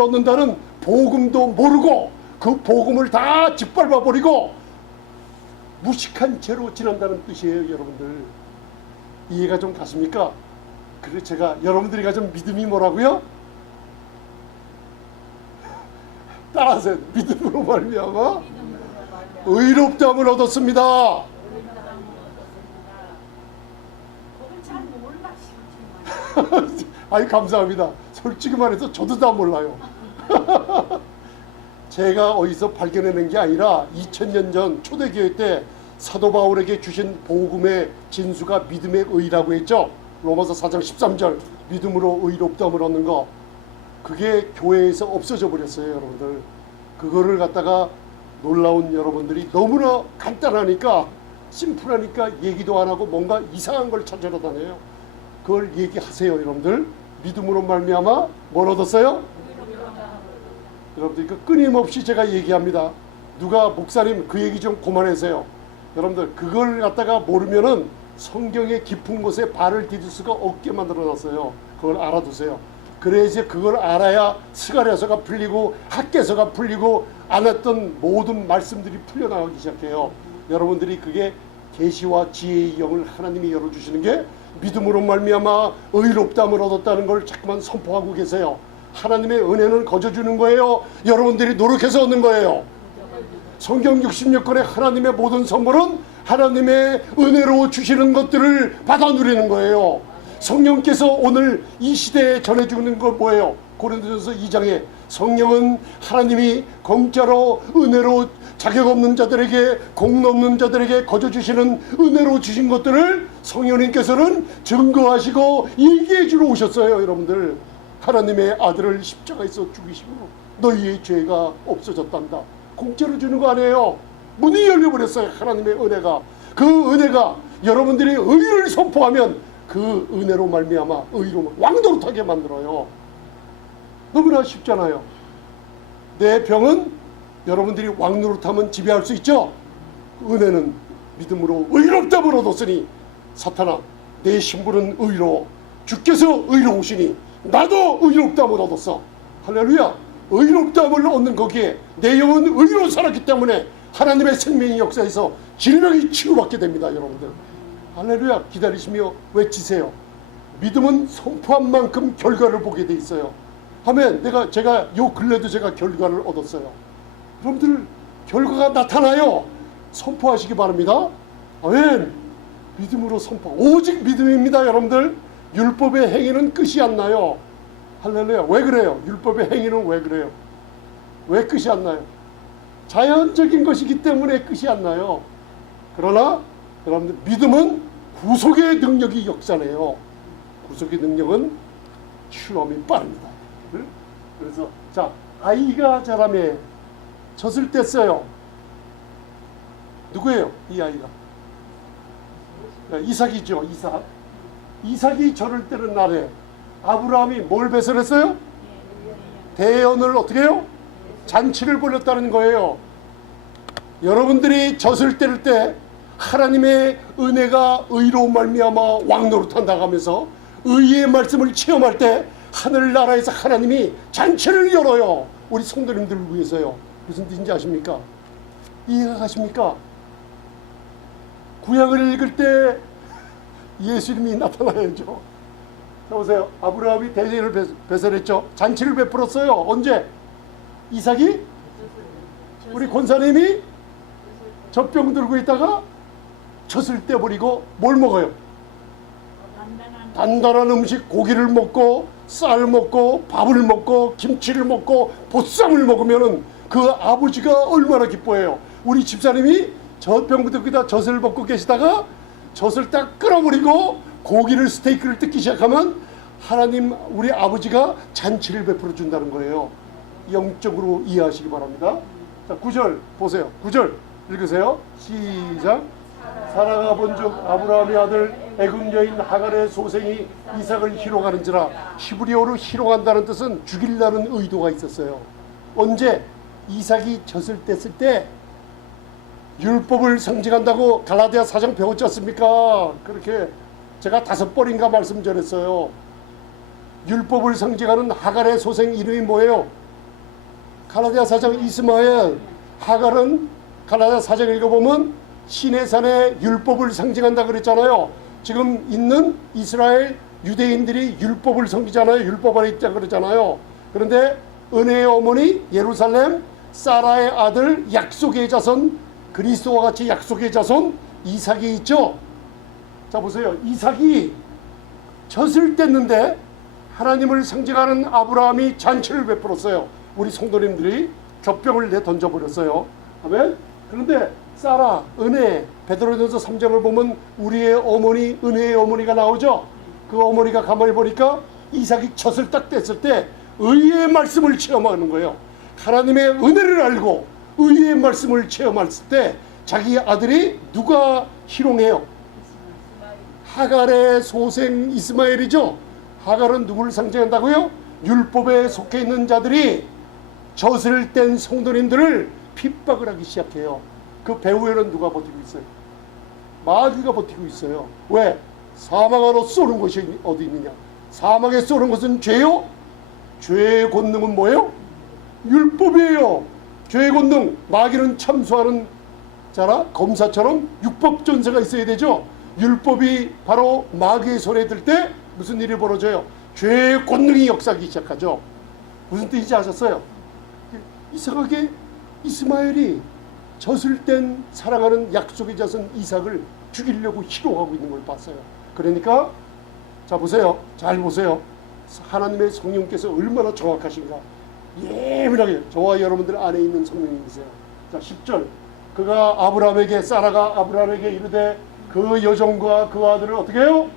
얻는다는 복음도 모르고 그 복음을 다 짓밟아 버리고 무식한 채로 지난다는 뜻이에요. 여러분들 이해가 좀 가십니까? 그래서 제가 여러분들이 가진 믿음이 뭐라고요? 따라하세요. 믿음으로 말미암아 의롭다함을 얻었습니다. 아이 감사합니다. 솔직히 말해서 저도 다 몰라요. 제가 어디서 발견해낸 게 아니라 2000년 전 초대교회 때 사도 바울에게 주신 복음의 진수가 믿음의 의라고 했죠. 로마서 4장 13절 믿음으로 의롭다함을 얻는 거, 그게 교회에서 없어져 버렸어요. 여러분들 그거를 갖다가 놀라운 여러분들이 너무나 간단하니까 심플하니까 얘기도 안 하고 뭔가 이상한 걸 찾으러 다녀요. 그걸 얘기하세요. 여러분들 믿음으로 말미암아 뭘 얻었어요? 여러분들 그 끊임없이 제가 얘기합니다. 누가 목사님 그 얘기 좀 그만하세요. 여러분들 그걸 갖다가 모르면은 성경의 깊은 곳에 발을 디딜 수가 없게 만들어놨어요. 그걸 알아두세요. 그래야지 그걸 알아야 스가랴서가 풀리고 학개서가 풀리고 안 했던 모든 말씀들이 풀려나가기 시작해요. 여러분들이 그게 계시와 지혜의 영을 하나님이 열어주시는 게 믿음으로 말미암아 의롭다함을 얻었다는 걸 자꾸만 선포하고 계세요. 하나님의 은혜는 거저주는 거예요. 여러분들이 노력해서 얻는 거예요. 성경 66권의 하나님의 모든 선물은 하나님의 은혜로 주시는 것들을 받아 누리는 거예요. 성령께서 오늘 이 시대에 전해주는 건 뭐예요? 고린도전서 2장에 성령은 하나님이 공짜로 은혜로 자격 없는 자들에게, 공로 없는 자들에게 거저주시는 은혜로 주신 것들을 성령님께서는 증거하시고 얘기해 주러 오셨어요. 여러분들 하나님의 아들을 십자가에서 죽이심으로 너희의 죄가 없어졌단다. 공짜로 주는 거 아니에요. 문이 열려버렸어요. 하나님의 은혜가. 그 은혜가 여러분들이 의를 선포하면 그 은혜로 말미암아 의로 왕노릇하게 만들어요. 너무나 쉽잖아요. 내 병은 여러분들이 왕노릇하면 지배할 수 있죠. 은혜는 믿음으로 의롭다함을 얻었으니 사탄아 내 신분은 의로워 주께서 의로우시니 나도 의롭다함을 얻었어. 할렐루야. 의롭다함을 얻는 거기에 내 영은 의로 살았기 때문에 하나님의 생명의 역사에서 질병이 치유받게 됩니다. 여러분들 할렐루야. 기다리시며 외치세요. 믿음은 선포한 만큼 결과를 보게 돼 있어요. 하면 제가 요 근래도 제가 결과를 얻었어요. 여러분들 결과가 나타나요. 선포하시기 바랍니다. 아멘. 믿음으로 선포. 오직 믿음입니다. 여러분들 율법의 행위는 끝이 안 나요. 할렐루야. 왜 그래요? 율법의 행위는 왜 그래요? 왜 끝이 안 나요? 자연적인 것이기 때문에 끝이 안 나요. 그러나 여러분들 믿음은 구속의 능력이 역사네요. 구속의 능력은 시험이 빠릅니다. 그래서 자, 아이가 자라매 젖을 뗐어요. 누구예요? 이 아이가 이삭이죠. 이삭이 젖을 떼는 날에 아브라함이 뭘 배설했어요? 대언을 어떻게 해요? 잔치를 벌였다는 거예요. 여러분들이 젖을 떼를 때 하나님의 은혜가 의로 말미암아 왕노릇한다 하면서 의의 말씀을 체험할 때 하늘나라에서 하나님이 잔치를 열어요. 우리 성도님들을 위해서요. 무슨 뜻인지 아십니까? 이해가 가십니까? 구약을 읽을 때 예수님이 나타나야죠. 자 보세요. 아브라함이 대제를 배설했죠. 잔치를 베풀었어요. 언제? 이삭이? 우리 권사님이 젖병 들고 있다가 젖을 떼버리고 뭘 먹어요? 단단한 음식, 고기를 먹고 쌀 먹고 밥을 먹고 김치를 먹고 보쌈을 먹으면은 그 아버지가 얼마나 기뻐해요. 우리 집사님이 젖병 들고 있다 젖을 먹고 계시다가 젖을 딱 끌어버리고 고기를 스테이크를 뜯기 시작하면 하나님 우리 아버지가 잔치를 베풀어 준다는 거예요. 영적으로 이해하시기 바랍니다. 자 9절 보세요. 9절 읽으세요. 시작. 사라가 본즉 아브라함의 아들 애굽 여인 하갈의 소생이 이삭을 희롱하는지라. 히브리어로 희롱한다는 뜻은 죽이려는 의도가 있었어요. 언제? 이삭이 젖을 뗐을 때. 율법을 상징한다고 갈라디아 4장 배웠지 않습니까? 그렇게 제가 5번인가 말씀 전했어요. 율법을 상징하는 하갈의 소생 이름이 뭐예요? 갈라디아 4장 이스마엘, 하갈은 갈라디아 4장 읽어보면 시내산의 율법을 상징한다 그랬잖아요. 지금 있는 이스라엘 유대인들이 율법을 섬기잖아요. 율법 안에 있다 그랬잖아요. 그런데 은혜의 어머니 예루살렘 사라의 아들 약속의 자손, 그리스도와 같이 약속의 자손 이삭이 있죠. 자 보세요. 이삭이 젖을 뗐는데 하나님을 상징하는 아브라함이 잔치를 베풀었어요. 우리 성도님들이 젖병을 내 던져버렸어요. 아멘. 그런데 사라, 은혜, 베드로전서 3장을 보면 우리의 어머니, 은혜의 어머니가 나오죠. 그 어머니가 가만히 보니까 이삭이 젖을 딱 뗐을 때 의의 말씀을 체험하는 거예요. 하나님의 은혜를 알고 의의 말씀을 체험했을 때 자기 아들이 누가 희롱해요? 하갈의 소생 이스마엘이죠. 하갈은 누구를 상징한다고요? 율법에 속해 있는 자들이 젖을 뗀 성도님들을 핍박을 하기 시작해요. 그 배후에는 누가 버티고 있어요? 마귀가 버티고 있어요. 왜? 사망하러 쏘는 것이 어디 있느냐? 사망에 쏘는 것은 죄요? 죄의 권능은 뭐예요? 율법이에요. 죄의 권능, 마귀는 참수하는 자라 검사처럼 율법 전세가 있어야 되죠. 율법이 바로 마귀의 손에 들 때 무슨 일이 벌어져요? 죄의 권능이 역사하기 시작하죠. 무슨 뜻인지 아셨어요? 이상하게 이스마엘이 젖을 뗀 사랑하는 약속의 자손 이삭을 죽이려고 희롱하고 있는 걸 봤어요. 그러니까 자 보세요. 잘 보세요. 하나님의 성령께서 얼마나 정확하신가. 예민하게 저와 여러분들 안에 있는 성령님이세요. 자 10절 그가 아브라함에게 사라가 아브라함에게 이르되 그 여종과 그 아들을 어떻게 해요?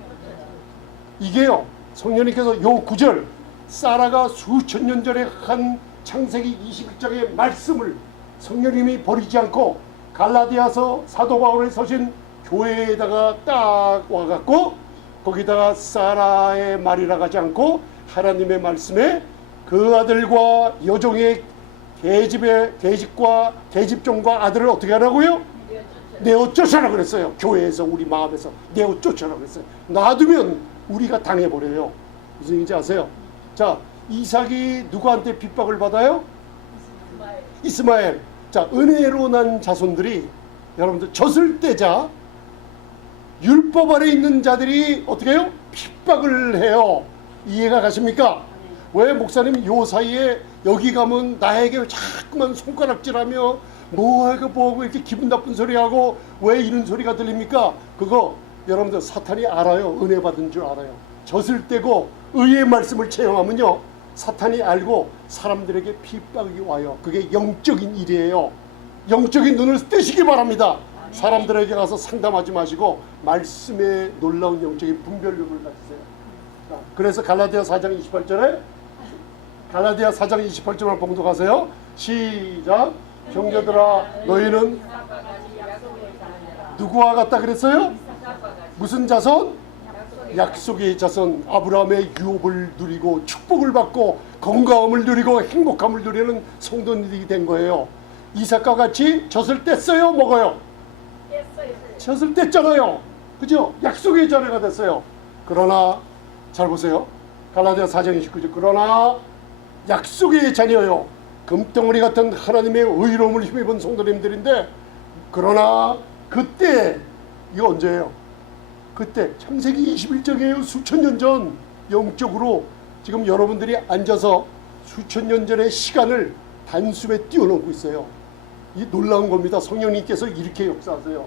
이게요 성령님께서 요 9절 사라가 수천 년 전에 한 창세기 21장의 말씀을 성령님이 버리지 않고 갈라디아서 사도 바울이 서신 교회에다가 딱 와갖고 거기다가 사라의 말이라 하지 않고 하나님의 말씀에 그 아들과 여종의 계집과 계집종과 아들을 어떻게 하라고요? 내어 쫓아라 그랬어요. 교회에서 우리 마음에서 내어 쫓아라 그랬어요. 놔두면 우리가 당해버려요. 무슨 얘기인지 아세요? 자 이삭이 누구한테 핍박을 받아요? 이스마엘. 자 은혜로 난 자손들이 여러분들 젖을 떼자 율법 아래 있는 자들이 어떻게 해요? 핍박을 해요. 이해가 가십니까? 왜 목사님 요 사이에 여기 가면 나에게 자꾸만 손가락질하며 뭐하고 이렇게 기분 나쁜 소리하고 왜 이런 소리가 들립니까? 그거 여러분들 사탄이 알아요. 은혜 받은 줄 알아요. 젖을 떼고 의의 말씀을 체험하면요 사탄이 알고 사람들에게 핍박이 와요. 그게 영적인 일이에요. 영적인 눈을 뜨시기 바랍니다. 사람들에게 가서 상담하지 마시고 말씀의 놀라운 영적인 분별력을 가지세요. 그래서 갈라디아 4장 28절에 갈라디아 4장 28절을 봉독하세요. 시작. 형제들아 너희는 누구와 같다 그랬어요? 무슨 자손? 약속의 자손. 아브라함의 유업을 누리고 축복을 받고 건강함을 누리고 행복함을 누리는 성도님들이 된 거예요. 이삭과 같이 젖을 뗐어요? 먹어요? 젖을 뗐잖아요. 그죠? 약속의 자녀가 됐어요. 그러나 잘 보세요. 갈라디아 4장 29절 그러나 약속의 자녀요 금덩어리 같은 하나님의 의로움을 힘입은 성도님들인데 그러나 그때 이거 언제예요? 그때 창세기 21장이에요. 수천 년 전 영적으로 지금 여러분들이 앉아서 수천 년 전의 시간을 단숨에 뛰어넘고 있어요. 이 놀라운 겁니다. 성령님께서 이렇게 역사하세요.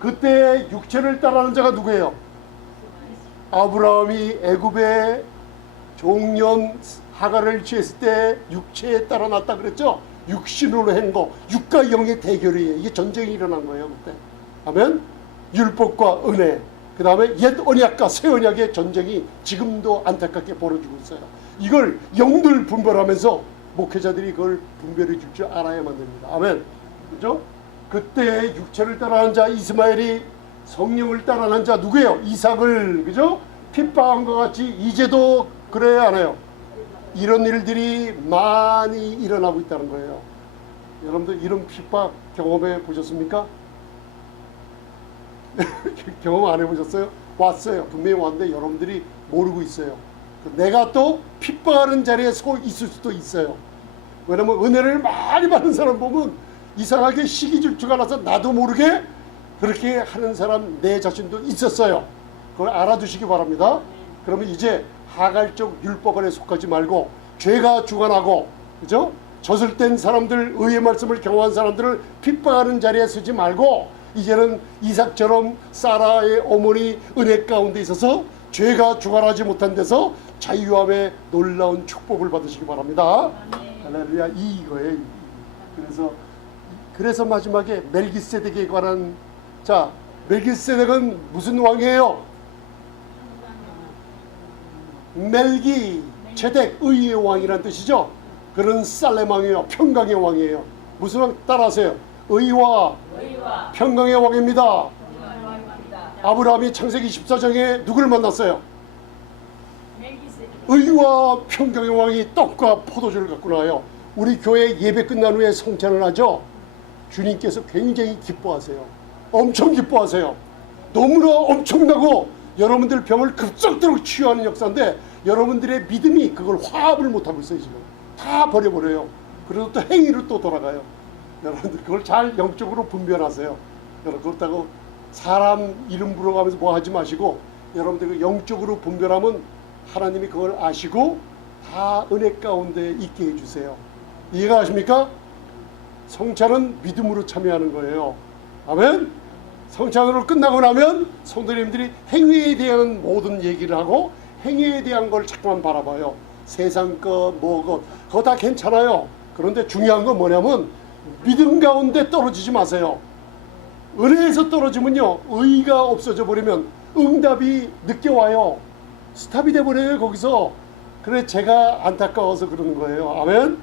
그때 육체를 따르는 자가 누구예요? 아브라함이 애굽의 종년 하갈을 취했을 때 육체에 따라 났다 그랬죠. 육신으로 한 거, 육과 영의 대결이에요. 이게 전쟁이 일어난 거예요 그때. 아멘. 율법과 은혜, 그 다음에 옛 언약과 새 언약의 전쟁이 지금도 안타깝게 벌어지고 있어요. 이걸 영들 분별하면서 목회자들이 그걸 분별해 줄 줄 알아야만 됩니다. 아멘. 그죠? 그때 육체를 따라하는 자 이스마엘이 성령을 따라하는 자 누구예요? 이삭을 그죠? 핍박한 것 같이 이제도 그래야 하나요? 이런 일들이 많이 일어나고 있다는 거예요. 여러분들 이런 핍박 경험해 보셨습니까? 경험 안 해보셨어요? 왔어요. 분명히 왔는데 여러분들이 모르고 있어요. 내가 또 핍박하는 자리에 서 있을 수도 있어요. 왜냐면 은혜를 많이 받는 사람 보면 이상하게 시기 질투가 나서 나도 모르게 그렇게 하는 사람 내 자신도 있었어요. 그걸 알아두시기 바랍니다. 그러면 이제 하갈적 율법 안에 속하지 말고 죄가 주관하고, 그죠? 젖을 사람들, 의의 말씀을 경험한 사람들을 핍박하는 자리에 서지 말고 이제는 이삭처럼 사라의 어머니 은혜 가운데 있어서 죄가 주관하지 못한 데서 자유함의 놀라운 축복을 받으시기 바랍니다. 할렐루야. 이거예요. 그래서 마지막에 멜기세덱에 관한, 자, 멜기세덱은 무슨 왕이에요? 멜기체덱, 의의 왕이란 뜻이죠. 그는 살렘 왕이에요. 평강의 왕이에요. 무슨 왕 따라하세요? 의와 평강의 왕입니다. 아브라함이 창세기 14장에 누구를 만났어요? 의와 평강의 왕이 떡과 포도주를 갖고 나와요. 우리 교회 예배 끝난 후에 성찬을 하죠. 주님께서 굉장히 기뻐하세요. 엄청 기뻐하세요. 너무나 엄청나고 여러분들 병을 급속도로 치유하는 역사인데 여러분들의 믿음이 그걸 화합을 못하고 있어요. 지금 다 버려버려요. 그래서 또 행위로 또 돌아가요. 여러분들 그걸 잘 영적으로 분별하세요. 여러분 그렇다고 사람 이름 부르면서 뭐 하지 마시고 여러분들 그 영적으로 분별하면 하나님이 그걸 아시고 다 은혜 가운데 있게 해주세요. 이해가 가십니까? 성찬은 믿음으로 참여하는 거예요. 아멘. 성찬으로 끝나고 나면 성도님들이 행위에 대한 모든 얘기를 하고 행위에 대한 걸 자꾸만 바라봐요. 세상 것, 그거 다 괜찮아요. 그런데 중요한 건 뭐냐면 믿음 가운데 떨어지지 마세요. 은혜에서 떨어지면요, 의의가 없어져 버리면 응답이 늦게 와요. 스탑이 돼버려요 거기서. 그래 제가 안타까워서 그러는 거예요. 아멘.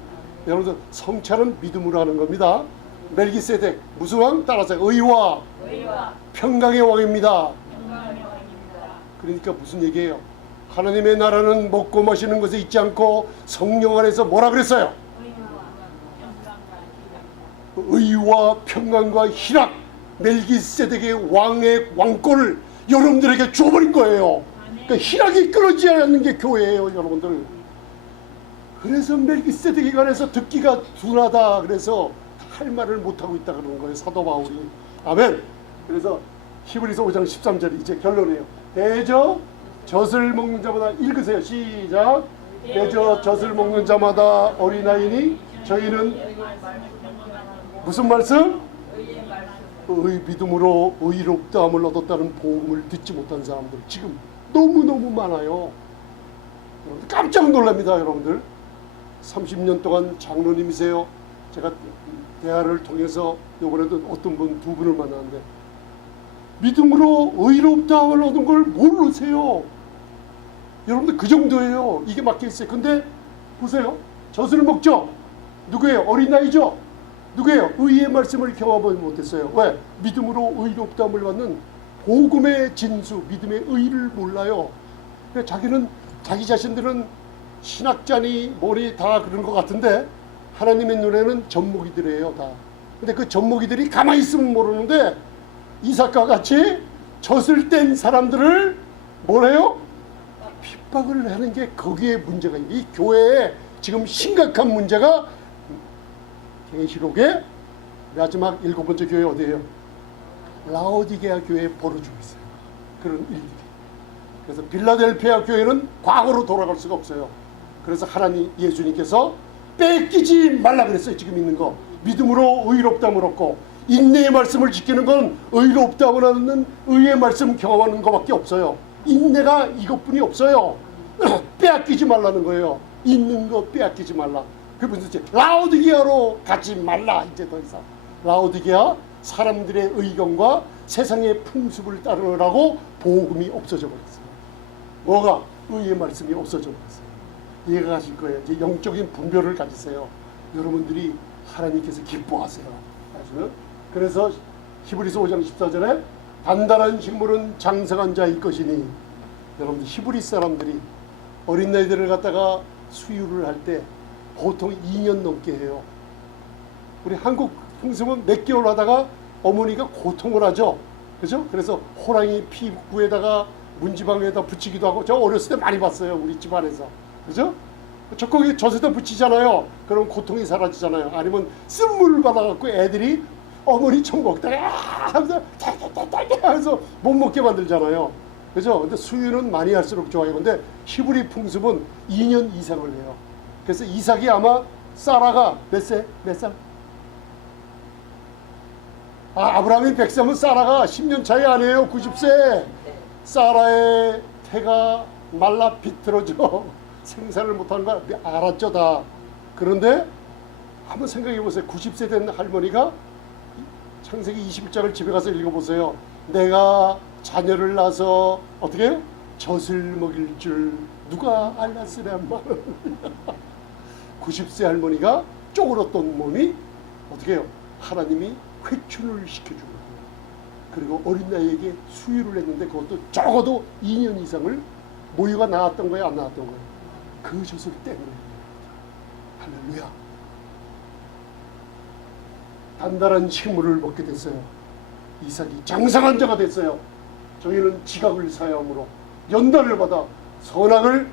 여러분들 성찬은 믿음으로 하는 겁니다. 멜기세덱 무슨 왕? 따라서 의와 평강의 왕입니다. 그러니까 무슨 얘기예요? 하나님의 나라는 먹고 마시는 것에 있지 않고 성령 안에서 뭐라 그랬어요? 의와 평강과 희락, 멜기세덱의 왕의 왕권을 여러분들에게 줘버린 거예요. 그러니까 희락이 끊어지지 않는 게 교회예요, 여러분들. 그래서 멜기세덱에 관해서 듣기가 둔하다 그래서 할 말을 못하고 있다 그러는 거예요, 사도 바울이. 아멘. 그래서 히브리서 5장 13절이 이제 결론이에요. 대저 젖을 먹는 자마다, 읽으세요. 시작. 대저 젖을 먹는 자마다 어린아이니 저희는 무슨 말씀? 의 믿음으로 의롭다함을 얻었다는 복음을 듣지 못한 사람들 지금 너무너무 많아요. 깜짝 놀랍니다. 여러분들 30년 동안 장로님이세요. 제가 대화를 통해서 이번에도 어떤 분, 두 분을 만났는데 믿음으로 의롭다함을 얻은 걸 모르세요. 여러분들 그 정도예요. 이게 막혀있어요. 근데 보세요. 젖을 먹죠. 누구예요? 어린아이죠. 누구예요? 의의 말씀을 경험하지 못했어요. 왜? 믿음으로 의롭다함을 받는 복음의 진수, 믿음의 의를 몰라요. 자기는, 자기 자신들은 신학자니 뭐니 다 그런 것 같은데 하나님의 눈에는 젖먹이들이에요, 다. 근데 그 젖먹이들이 가만히 있으면 모르는데 이삭과 같이 젖을 뗀 사람들을 뭐래요? 핍박을 하는 게 거기에 문제가 있는, 이 교회에 지금 심각한 문제가 계시록의 마지막 7번째 교회 어디예요? 라오디게아 교회에 벌어지고 있어요. 그런 일들이. 그래서 빌라델피아 교회는 과거로 돌아갈 수가 없어요. 그래서 하나님, 예수님께서 뺏기지 말라 그랬어요. 지금 있는 거 믿음으로 의롭다함을 얻고, 인내의 말씀을 지키는 건 의롭다함을 얻는 의의 말씀 경험하는 것밖에 없어요. 인내가 이것뿐이 없어요. 빼앗기지 말라는 거예요. 있는 거 빼앗기지 말라. 그 무슨 뜻이에요? 라오디게아로 가지 말라. 이제 더 이상 라오디게아 사람들의 의견과 세상의 풍습을 따르라고 복음이 없어져 버렸어요. 뭐가? 의의 말씀이 없어져 버렸어요. 이해가 가실 거예요. 이제 영적인 분별을 가지세요. 여러분들이 하나님께서 기뻐하세요. 그래서 히브리서 5장 14절에 단단한 식물은 장성한 자의 것이니, 여러분들 히브리 사람들이 어린아이들을 갖다가 수유를 할 때 보통 2년 넘게 해요. 우리 한국 풍습은 몇 개월 하다가 어머니가 고통을 하죠. 그죠? 그래서 호랑이 피구에다가 문지방에다 붙이기도 하고, 저 어렸을 때 많이 봤어요. 우리 집안에서. 그죠? 젖꼭이 젖에다 붙이잖아요. 그럼 고통이 사라지잖아요. 아니면 쓴물을 받아갖고 애들이 어머니 젖 먹다가 하면서 딸딸딸딸 하면서 못 먹게 만들잖아요. 그죠? 근데 수유는 많이 할수록 좋아요. 근데 히브리 풍습은 2년 이상을 해요. 그래서 이삭이 아마 사라가 몇 살? 아브라함이 100세면 사라가 10년 차이 아니에요. 90세. 사라의 태가 말라 비틀어져 생산을 못하는 걸 알았죠 다. 그런데 한번 생각해 보세요. 90세 된 할머니가 창세기 21장을 집에 가서 읽어보세요. 내가 자녀를 낳아서 어떻게 해요? 젖을 먹일 줄 누가 알았으랴 말은 90세 할머니가 쪼그렸던 몸이 어떻게 해요? 하나님이 회춘을 시켜주는 거예요. 그리고 어린 나이에게 수유를 했는데 그것도 적어도 2년 이상을 모유가 나왔던 거예요? 안 나왔던 거예요? 그 젖을 때문에. 할렐루야. 단단한 식물을 먹게 됐어요. 이삭이 장성한 자가 됐어요. 저희는 지각을 사용함으로 연단을 받아 선악을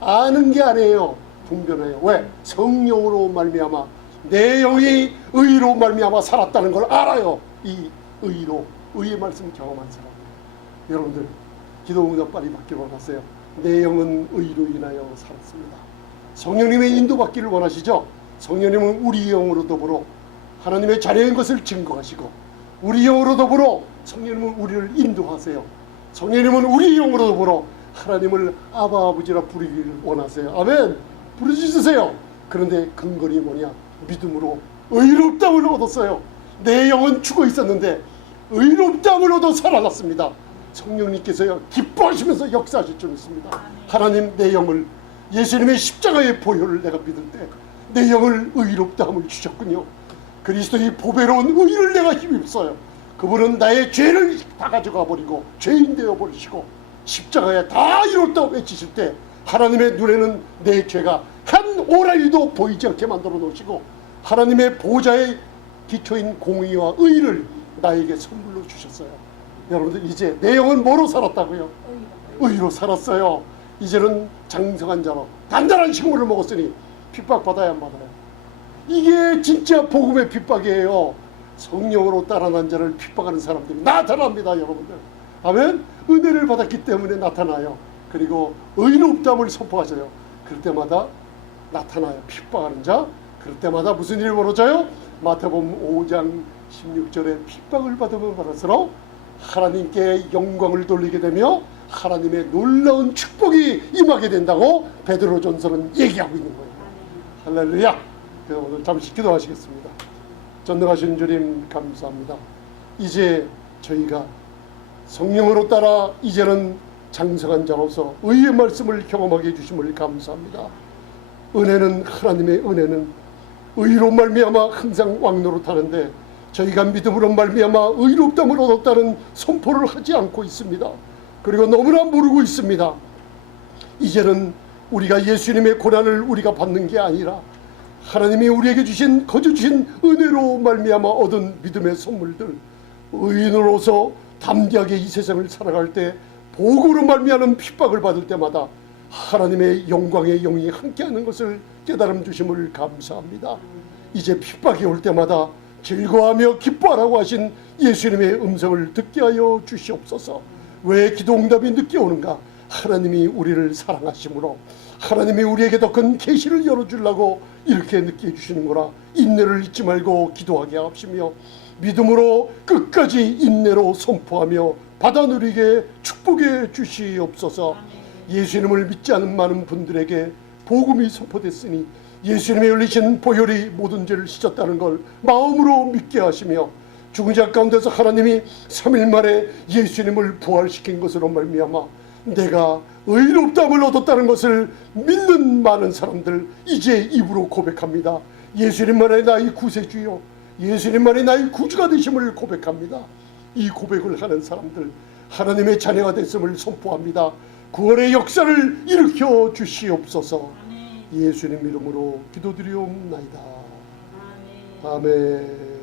아는 게 아니에요. 분별해요. 왜? 성령으로 말미암아 내 영이 의로 말미암아 살았다는 걸 알아요. 이 의로, 의의 말씀 경험한 사람. 여러분들 기도 응답 빨리 받기를 원하세요. 내 영은 의로 인하여 살았습니다. 성령님의 인도받기를 원하시죠? 성령님은 우리 영으로 더불어 하나님의 자녀인 것을 증거하시고 우리 영으로 더불어 성령님은 우리를 인도하세요. 성령님은 우리 영으로 더불어 하나님을 아바 아버지라 부르기를 원하세요. 아멘. 부르짖으세요. 그런데 근거리 뭐냐? 믿음으로 의롭다함을 얻었어요. 내 영은 죽어 있었는데 의롭다함을 얻어 살아났습니다. 성령님께서요 기뻐하시면서 역사하실 줄 믿습니다. 하나님 내 영을 예수님의 십자가의 보혈을 내가 믿을 때 내 영을 의롭다함을 주셨군요. 그리스도의 보배로운 의를 내가 힘입어요. 그분은 나의 죄를 다 가져가 버리고 죄인 되어 버리시고 십자가에 다 이뤘다고 외치실 때 하나님의 눈에는 내 죄가 한 오라리도 보이지 않게 만들어 놓으시고 하나님의 보좌의 기초인 공의와 의를 나에게 선물로 주셨어요. 여러분들 이제 내 영은 뭐로 살았다고요? 의로 살았어요. 이제는 장성한 자로 단단한 식물을 먹었으니 핍박받아야 안 받아요. 이게 진짜 복음의 핍박이에요. 성령으로 따라난 자를 핍박하는 사람들이 나타납니다. 여러분들 아멘. 은혜를 받았기 때문에 나타나요. 그리고 의롭다함을 선포하셔요. 그럴 때마다 나타나요. 핍박하는 자. 그럴 때마다 무슨 일이 벌어져요? 마태복음 5장 16절에 핍박을 받으면 받을수록 하나님께 영광을 돌리게 되며 하나님의 놀라운 축복이 임하게 된다고 베드로전서는 얘기하고 있는 거예요. 할렐루야. 오늘 잠시 기도하시겠습니다. 전능하신 주님 감사합니다. 이제 저희가 성령으로 따라 이제는 장성한 자로서 의의 말씀을 경험하게 해주심을 감사합니다. 은혜는 하나님의 은혜는 의로 말미암아 항상 왕노릇하는데 저희가 믿음으로 말미암아 의롭다함을 얻었다는 선포를 하지 않고 있습니다. 그리고 너무나 모르고 있습니다. 이제는 우리가 예수님의 고난을 우리가 받는 게 아니라 하나님이 우리에게 주신 거저 주신 은혜로 말미암아 얻은 믿음의 선물들, 의인으로서 담대하게 이 세상을 살아갈 때 복으로 말미암은 핍박을 받을 때마다 하나님의 영광의 영이 함께하는 것을 깨달음 주심을 감사합니다. 이제 핍박이 올 때마다 즐거워하며 기뻐하라고 하신 예수님의 음성을 듣게 하여 주시옵소서. 왜 기도응답이 늦게 오는가? 하나님이 우리를 사랑하심으로 하나님이 우리에게 더 큰 계시를 열어주려고 이렇게 늦게 해주시는 거라. 인내를 잊지 말고 기도하게 하시며 믿음으로 끝까지 인내로 선포하며 받아 누리게 축복해 주시옵소서. 예수님을 믿지 않는 많은 분들에게 복음이 선포됐으니 예수님의 흘리신 보혈이 모든 죄를 씻었다는 걸 마음으로 믿게 하시며 죽은 자 가운데서 하나님이 3일 만에 예수님을 부활시킨 것으로 말미암아 내가 의롭다함을 얻었다는 것을 믿는 많은 사람들 이제 입으로 고백합니다. 예수님만이 나의 구세주요 예수님만이 나의 구주가 되심을 고백합니다. 이 고백을 하는 사람들 하나님의 자녀가 됐음을 선포합니다. 구원의 역사를 일으켜 주시옵소서. 예수님 이름으로 기도드리옵나이다. 아멘.